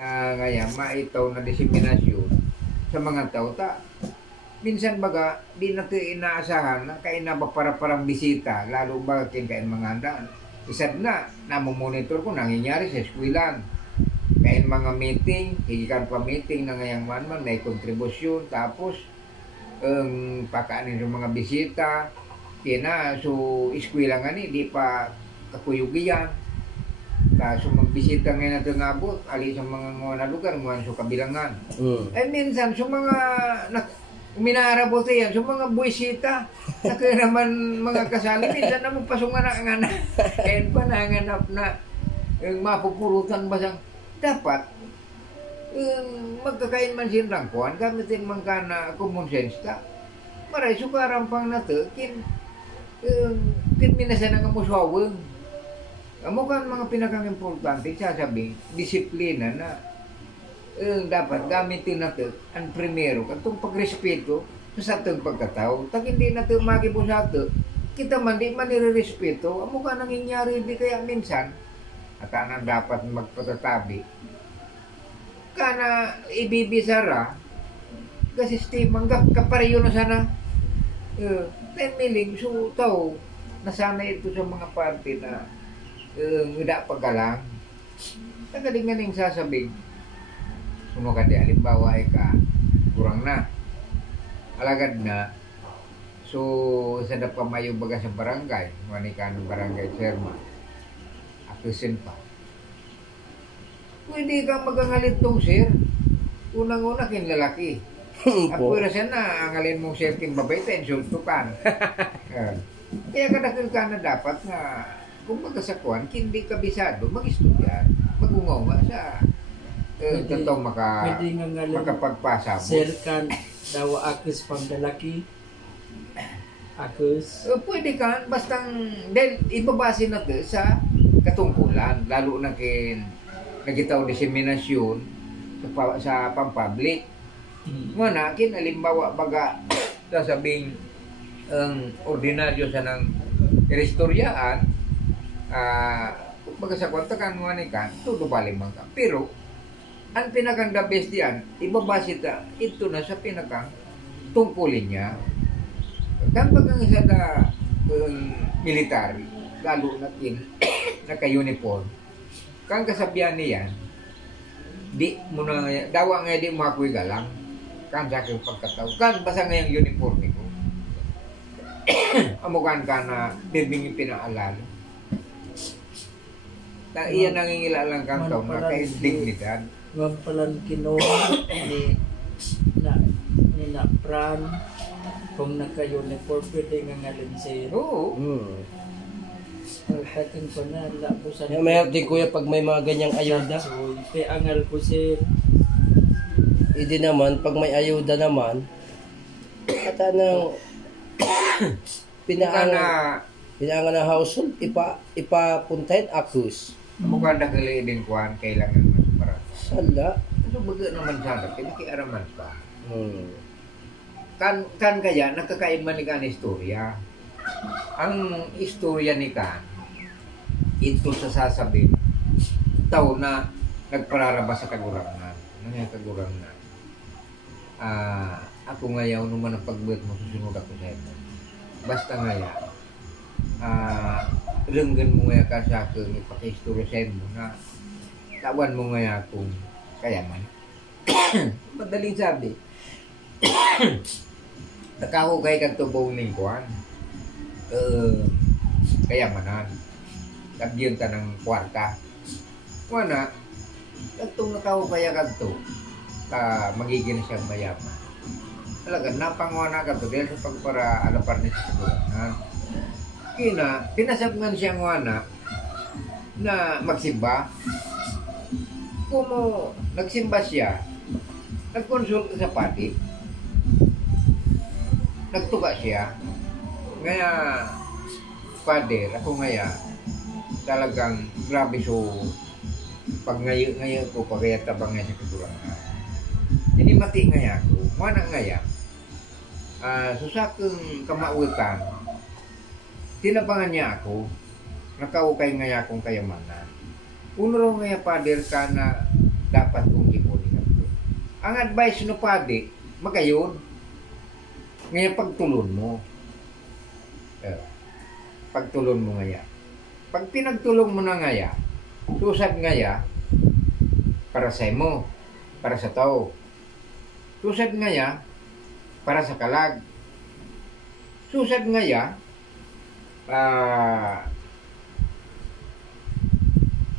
ngayon maitaw na diseminasyon sa mga tao minsan baga di natin inaasahan na kain na ba para parang bisita lalo ba kain mga handaan isad na namomonitor ko nangyayari sa eskwilan kain mga meeting higikan pa meeting na ngayang man may kontribusyon tapos pakaanin sa mga bisita kina so eskwela nga ni di pa kakuyugiyan so magbisita ngayon natin ngabot ali sa mga na lugar ngayon sa kabilangan minsan sa mga minarabot yan sa mga buwisita na kaya naman mga kasali minsan na magpasungan na kaya pa nanganap na mapupurutan ba siyang dapat magkakain man silang kuhan gamitin man ka na common sense ta maray sukarang pang nato kin minasan nga musawang amo kan mga pinakang importante sasabihin disiplina na dapat gamitin natin ang primero katong pagrespeto sa atong pagkatao tag hindi natin magibo sa ato kita man di man nirerespeto amo ka nangyayari di kaya minsan at anang dapat magpatatabi kana ibibisara kasi sistema kapareyo na sana meaning so tao nasana ito sa mga parte na wala pagalang nagaling sasabing suno ka di alimbawa ay ka kurang na alagad na so sa pamayo baga sa barangay manika ng barangay chairman akusin pa pwede kang magangalit tong sir unang-una kin lalaki apura siya na angalin mong sir kin babay ta insulto kan kaya kadakil ka na dapat na kung magkasakuan, hindi kabisado, mag-istudya, mag-ungaw sa totoong makapagpasabot. Sir kan, daw akis pang lalaki, akis. Pwede ka, basta ibabase natin sa katungkulan, lalo na nagitaw diseminasyon sa pang-public. Muna, alimbawa baga, sasabing ordinaryo sa ng restoryaan, baga sa kwanta kan mo ka, todo bali man ka. Pero, ang pinakang the best diyan, ibabase ito na sa pinakang tungkulin niya. Kapag ang isa na military, lalo na naka-uniform, kang kasabihan niyan, di mo na, dawa nga di mo ako'y galang, kang sa aking pagkataw, kan basa nga yung uniform ko. Amukan ka na bibingin pinaalala. Iyan nangingilalang kang taong makaindignidad. Huwag palang kinuha ni Pran kung naka-uniform pwede nga ngalin sa'yo. Oo. Pagkating ko na, labusan. May hati kuya pag may mga ganyang ayuda. Kaya angal ko sir. Hindi naman, pag may ayuda naman, kata ng pinaangan ng household, ipapuntahin akus. Mukha na kalidin kuhan, kailangan mas parang. Sala. Ano baga naman sana, pinakiaraman pa. Kan kaya, nakakain man ni kan istorya. Ang istorya ni kan, ito sa sasabihin, tao na nagpararabas sa kagurangan. Ano yung kagurangan? Ako ngayon, naman ang pagbuhat mo, susunod ako sa ito. Basta ngayon, renggan mo nga ka sa akin, ipaka-istorya sa mo na tawan mo nga akong kayaman. Madaling sabi, nakahukay kang tubong ning kuhan, kayamanan. Tabiyon ta ng kwarta. Wana, itong nakahukay ka to, magiging siyang mayaman. Talaga, napangwana ka to dahil sa pagpara alapar niya sa kagulangan. Kina, pinasabngan siyang wana na magsimba. Kung nagsimba siya, nagkonsulta sa pati, nagtuga siya, ngaya, pader, ako ngaya, talagang grabe so, pag ngayon ko, pagkaya tabang nga sa kagulangan. Hindi mati ngaya ko, wana ngaya, susakang kamautan, tinabangan niya ako, nakaukay nga akong kayamanan. Uno raw nga pader ka na dapat kong ipunin ako. Ang advice no padi, magayon. Ngayon pagtulon mo. Pagtulon mo ngaya. Pag pinagtulong mo na ngaya, susad ngaya, para sa imo, para sa tao. Susad ngaya, para sa kalag. Susad ngaya,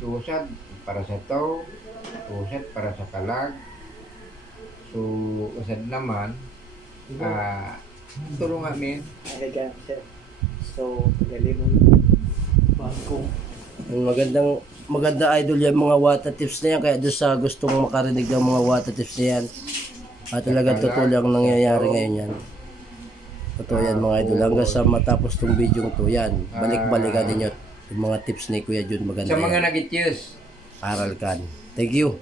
susad para sa tao, susad para sa kalag. So, usad naman, tulong amin. Alaga, sir. So, tagali mo bangkong. Maganda idol yan mga water tips na yan, kaya doon sa gustong makarinig ng mga water tips na yan, at talagang totoo lang nangyayari ngayon yan. Totoo yan mga idol, hanggang sa matapos tong video to yan, balik-balikan ninyo yung mga tips ni Kuya Jun, maganda Sa mga yan. nag-ityus, Aral kan. Thank you.